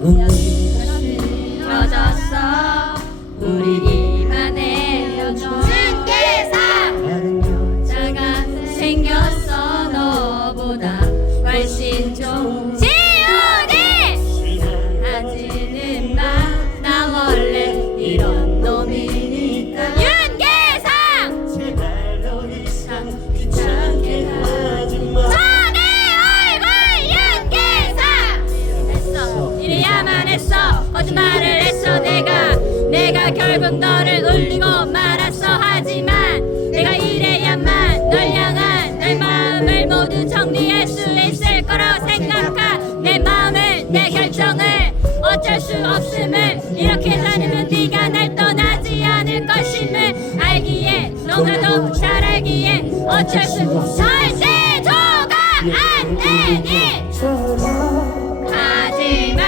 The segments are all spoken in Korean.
问 철벽돌을 울리고 말았어. 하지만 내가 이래야만 널 향한 내 마음을 모두 정리할 수 있을 거라 생각하. 내 마음을 내 결정을 어쩔 수 없음을 이렇게 살면 네가 날 떠나지 않을 것임을 알기에 너무나도 잘 알기에 어쩔 수 설세 조가 안 되니. 가지마.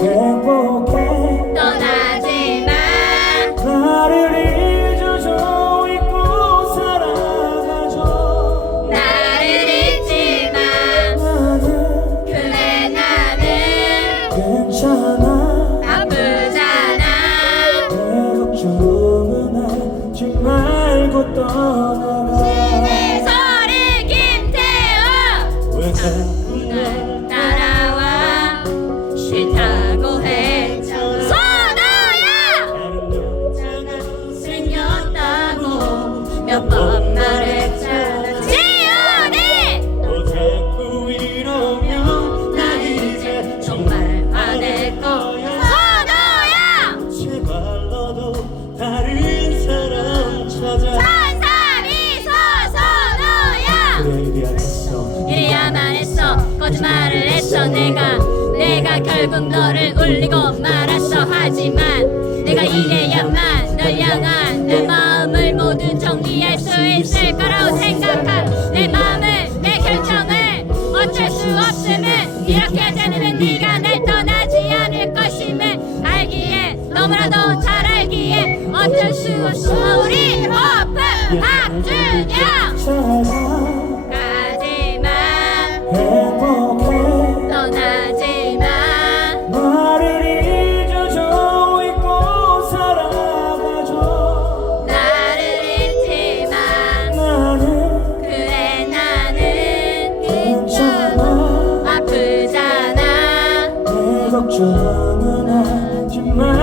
행복 말고 떠나 선호야 그래 미안했어 이래야만 했어. 거짓말을 했어. 내가 내가 결국 너를 울리고 말았어. 하지만 내가 이래야만 널 향한 내 마음을 모두 정리할 수 있을 거라고 생각한 내 마음을 내 결정을 어쩔 수 없음을 이렇게 되면 네가 날 떠나지 않을 것임을 알기에 너무나도 잘 알기에 어쩔 수 없어. 우리 오픈 박준 행복해. 떠나지 마. 나를 잊어줘. 잊고 살아가줘. 나를 잊지 마. 나는 그래 나는 괜찮아. 아프잖아. 내 걱정은 하지 말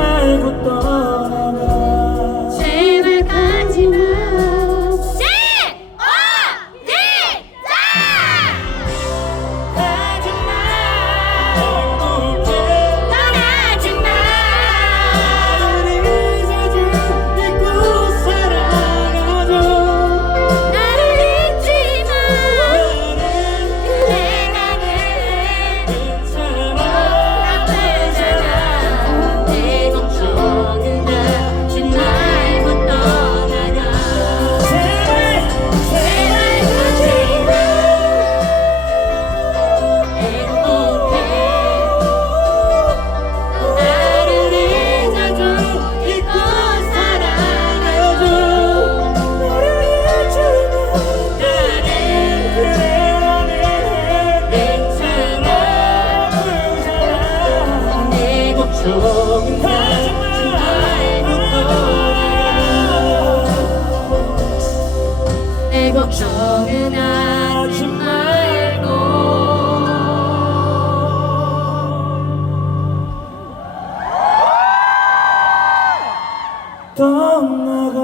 떠나가.